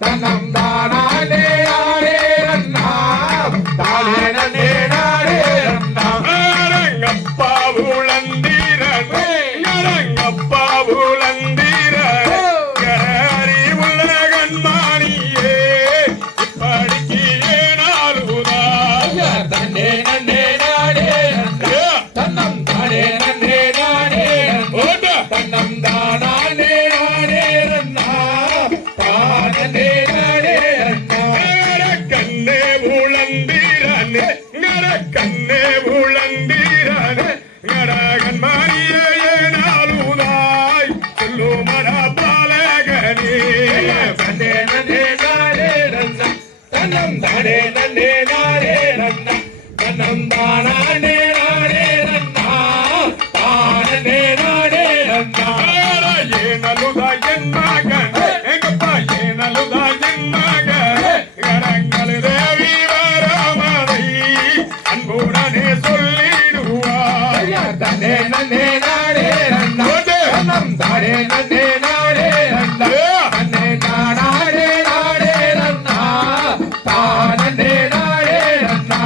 தன்னம் தானே நானே நன்னா தானே நன்னே நானே நன்னா அரங்கப்பா உளந்தீரனே அரங்கப்பா உளந்தீரனே கரரி உள்ள கண்மாணியே இப்படிக்கு ஏனாலுதா தன்னே நன்னே நானே நன்னா தன்னம் தானே நன்னே நானே நன்னா தன்னம் தானே நானே நன்னா தானே நானே நன்னா கண்ணே உளந்தீரனே கண்ணே உளந்தீரனே கண்மாணியே ஏனாலுதாய் சொல்லுமடா பாலகனே தன்னே நன்னே நானே நன்னா தன்னம் தானே நன்னே நானே நன்னா தன்னம் தானே நானே நன்னா தானே நானே நன்னா ஏனலுதா என் மகன் எங்கப்பா ஏனலுதா என் மகன் கரங்கள் தேவி வராமதை அன்புடனே சொல்லிடுவாய் தன்னே நன்னே நானே நன்னா தன்னம் தானே நன்னே நானே நன்னா தன்னே நானே நானே நன்னா தானே நானே நன்னா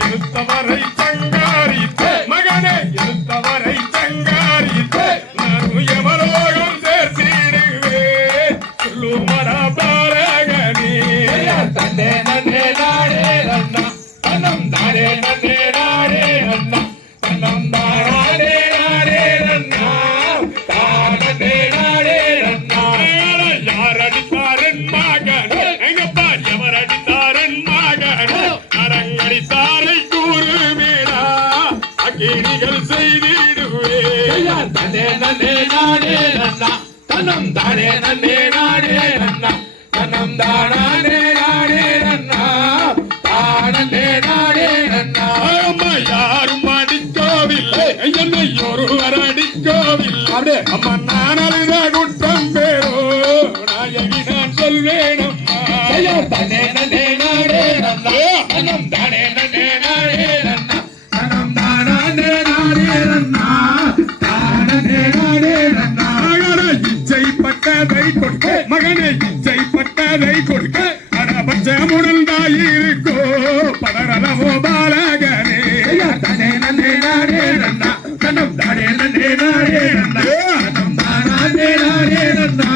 இருத்தவரை சங்காரித்து மகனே இருத்தவரை சங்காரித்து நான் எமலோகம் சேர்த்திடுவேன் சொல்லுமடா பாரகனே தன்னே நன்னே நானே நன்னா தன்னம் தானே நன்னே நானே நன்னா தன்னம் தானே நானே நன்னா தானே நானே நன்னா யார் அடித்தாரன் மகன் எங்கப்பா எவர் அடித்தாரன் மகன் அரங்கடித்தாரை கூறுமேடா அக்கினிகள் செய்திடுவே தன்னே நன்னே நானே நன்னா தன்னம் தானே நன்னே நானே நன்னா தன்னம் தானே நானே நன்னா தானே நானே நன்னா அம்மா யாரும் அடிக்கோவில்லை என்னை ஒருவர் அடிக்கோவில்லை அம்மா நான் அழுத குற்றம் பேரோ நாயகி நான் சொல்வேன் அம்மா தன்னே நன்னே நானே நன்னா தன்னம் தானே நன்னே நானே நன்னா தன்னம் தானே நானே நன்னா தானே நானே நன்னா மகனை இச்சைப்பட்டதை கொடுக்க மகனை இச்சைப்பட்டதை கொடுக்க அடபட்சமுடன் தாயிருக்கோ படரலவோ பாலகனே தன்னே நன்னே நானே நன்னா தன்னம் தானே நன்னே நானே நன்னா தன்னம் தானே நானே நன்னா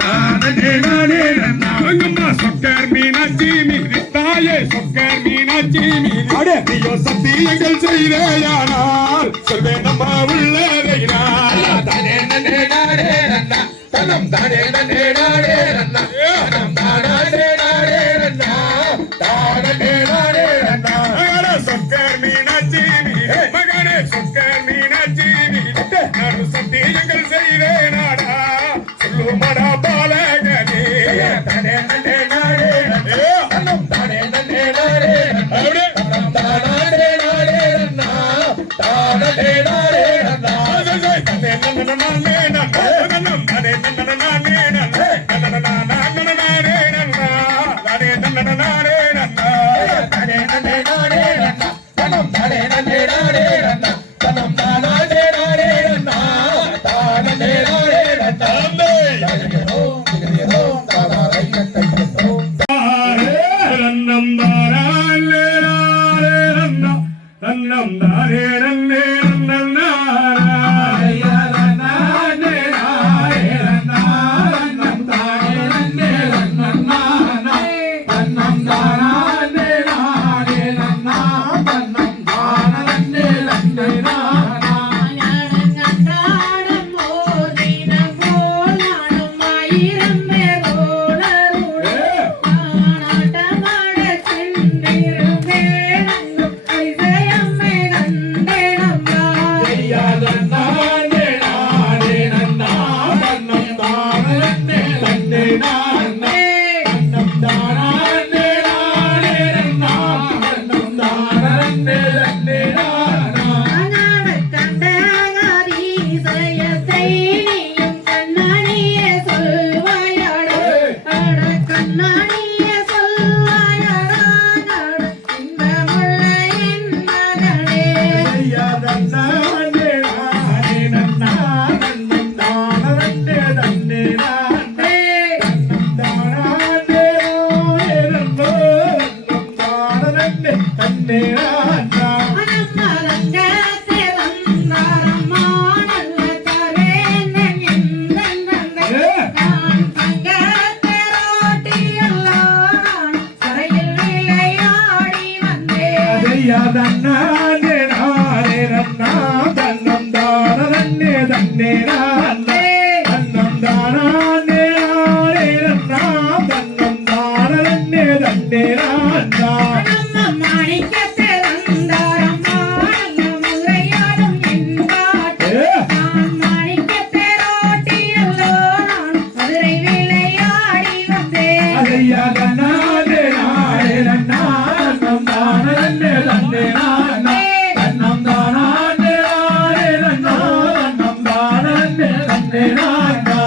தானே நானே நன்னா அங்கம்மா சொக்கர் மீனாட்சி மீறி தாயே சொக்கர் மீனாட்சி மீறி நீயோ சத்தியங்கள் செய்தேயானால் சொல்வேன் நம்ம உள்ளதை நான் தானே நன்னே நானே நன்னா தன்னம் தானே நன்னே நானே நன்னா தன்னம் தானே நானே நன்னா தானே நானே நன்னா மகனே சொக்கர் மீனாட்சி மீறி மகனே சொக்கர் மீனாட்சி மீறி நடு சத்தியங்கள் செய்தேனாடா சொல்லுமடா பாலகனே தானே நன்னே நானே நன்னா தன்னம் தானே நன்னே நானே நன்னா தன்னம் தானே நானே நன்னா தானே நானே நன்னா தன்னே நன்னன நானே நன்னா தன்னம் தானே நன்னன நானே நன்னா நன்னன நானே நன்னா தானே நன்னன நானே நன்னா தானே நன்னே நானே நன்னா தன்னம் தானே நன்னே நானே நன்னா தன்னம் தானே நானே நன்னா தானே நானே நன்னா தன்னம் தானே நன்னா தன்னம் தானே நன்னே நன்னா அதையா தன்னானே நானே நன்னா தன்னம் தானே தன்னே நானா தன்னம் தானே நானே நன்னா தன்னம் தானே தன்னே நானா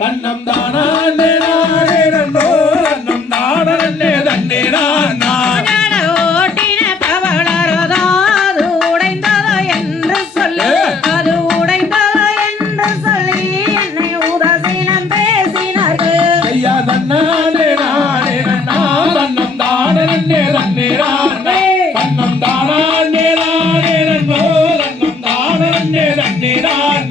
தன்னம் தானே நானே நன்னோ தன்னம் தானே தன்னே நானா ஓட்டின பவளரதோ அது உடைந்ததோ என்று சொல்லி அது உடைந்ததோ என்று சொல்லி என்னை உதாசீனம் பேசினார்கள் ஐயா தன்னானே நானே நன்னா தன்னம் தானே தன்னே நானா தன்னம் தானே நானே நன்னோ தன்னம் தானே தன்னே நானா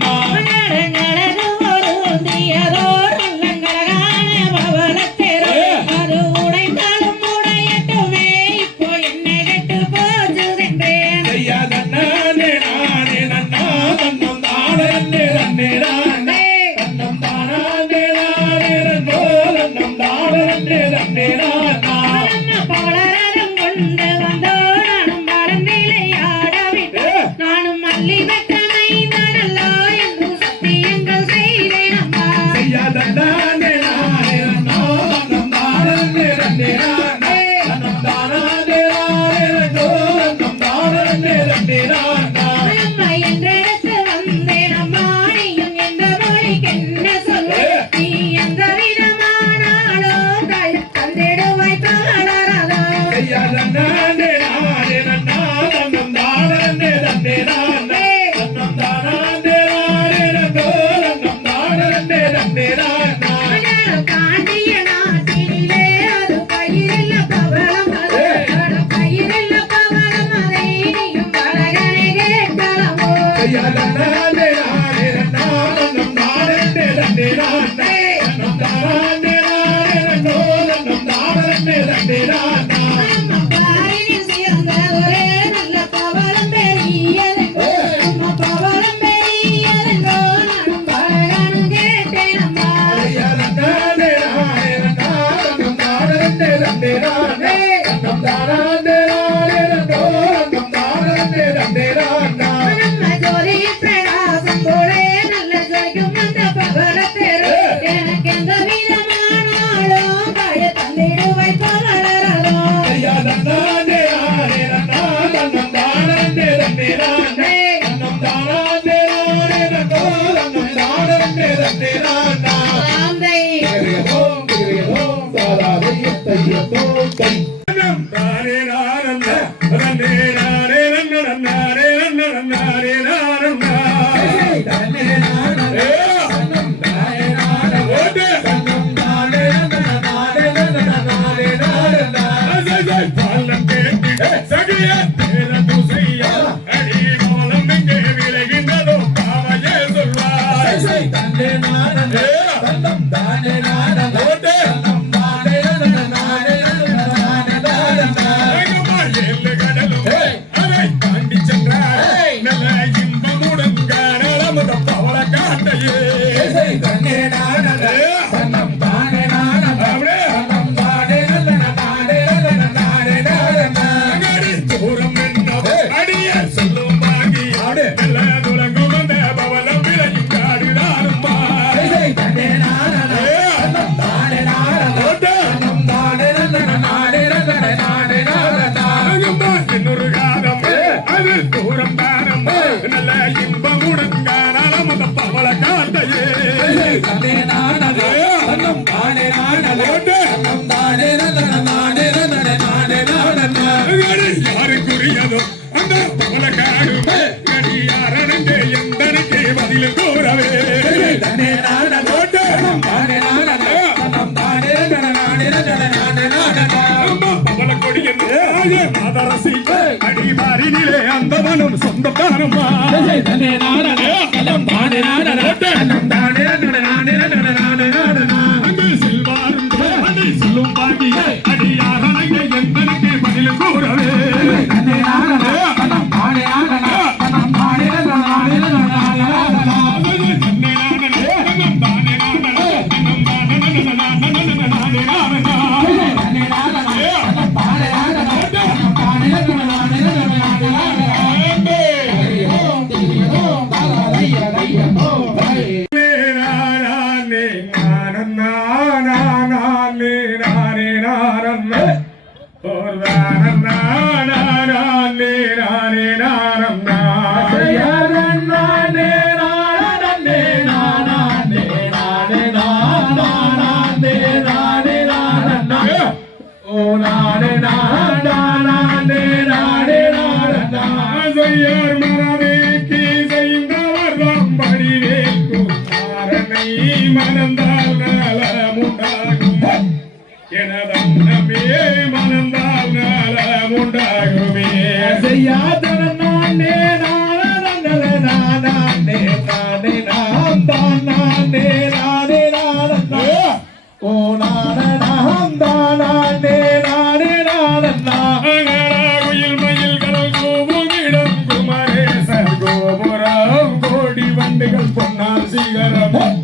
யாருக்குரியதோ அந்த பவளக்காடு கடியாரனே எந்தனக்கே பதில் கூறவே பவள கொடியே மாதரசி அடி மாறி நானும் சொந்தக்காரம்மா தன்னே நாடனே நலம் தானே நாடனே நலம் தானே நாடனே நாடனே அங்கு செல்வாரும் அடி சொல்லும் பாண்டி அடியாரங்க எங்களுக்கு பதில் கூறவே தன்னே நாடனே நலம் தானே நாடனே நலம் தானே நாடனே மனந்தால் நலமுண்டாகும் எனதன்னமே மனந்தால் நலமுண்டாகுமே செய்யாதன நானே நானே நானே நானே நாம் தான் நானே நானே நானே ஓ நானே நாம் தான் நானே நானே நானே குயில் மயில் கடல் கோபுரம் குமரேசர் கோபுரம் கோடி வண்டுகள் பொன்னார் சிகரம்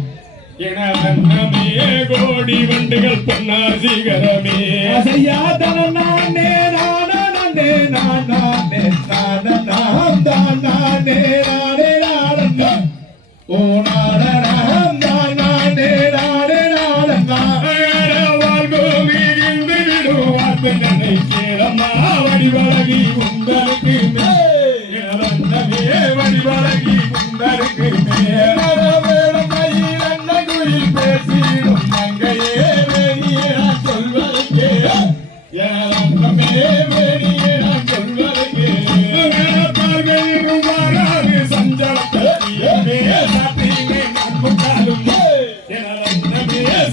எனதன்னமே கோடி வண்டுகள் பொன்னார் சிகரமே செய்யாதன நானே நானே நானே நானே நாம் தான் நானே நானே நானே ஓ நானே நாம் தான் நானே நானே நானே வாழ்கோமி இருந்து விடுவார்த்தை நினைக்கிறம்மா வடிவழகி உங்களுக்கு எனதன்னமே வடிவழகி உங்களுக்கு பேசிடும் மங்கையே வெளியே நான் சொல்வதற்கே ஏழமே வெளியே நான் சொல்வதற்கே சஞ்சலத்தை சாத்தினே நான் முக்காலும்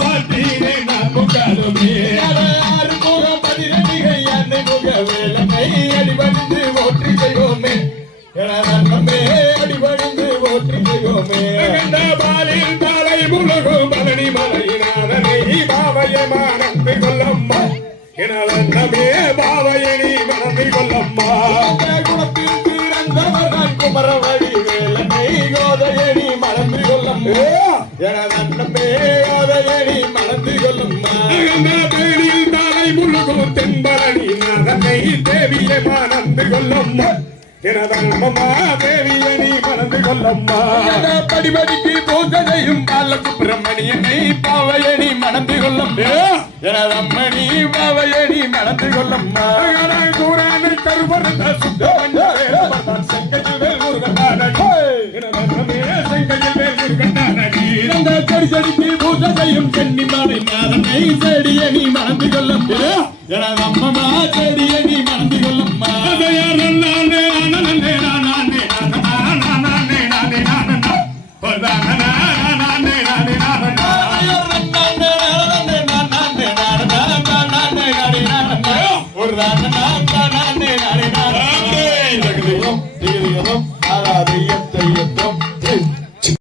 சாத்தினே நான் முக்காலுமே யாரு முகம் பதினடிகை அன்னை முக வேலமை அடிபணிந்து ஓற்றி செய்வோமே ஏழமே அடிபணிந்து ஓற்றி செய்வோமே பாலில் தலை முழுகும் பழனி மலையினானே பாவைய மணந்து கொள்ளம்மா எனதன்னமே பாவையணி மணந்து கொள்ளம்மா குணத்தில் தீரந்தவர் நான் குமரவடி வேலனை கோதையணி மறந்து கொள்ளம்மா எனதன்னமே கோதையணி மறந்து கொள்ளம்மா பேரில் தலை முழுகும் தென்பழனி நாதனை தேவிய மணந்து கொள்ளம்மா எனதன்னம்மா தேவியணி மணந்து கொள்ளம்மா படிபடிக்கு பூஜையும் பால சுப்பிரமணியனை பாவையணி மணந்து கொள்ளும் எனதம்மணி பாவையணி மணந்து கொள்ளம்மா கூறானை கருவரத சுத்தமன் செங்கையில் வேல் முருகனானடி எனதன்னமே செங்கையில் வேல் முருகனானடி செடி செடிக்கு பூஜையும் சென்னிமாலை நாதனை செடியணி மணந்து கொள்ளும் எனதம்மமா செடியணி மணந்து கொள்ளும்மா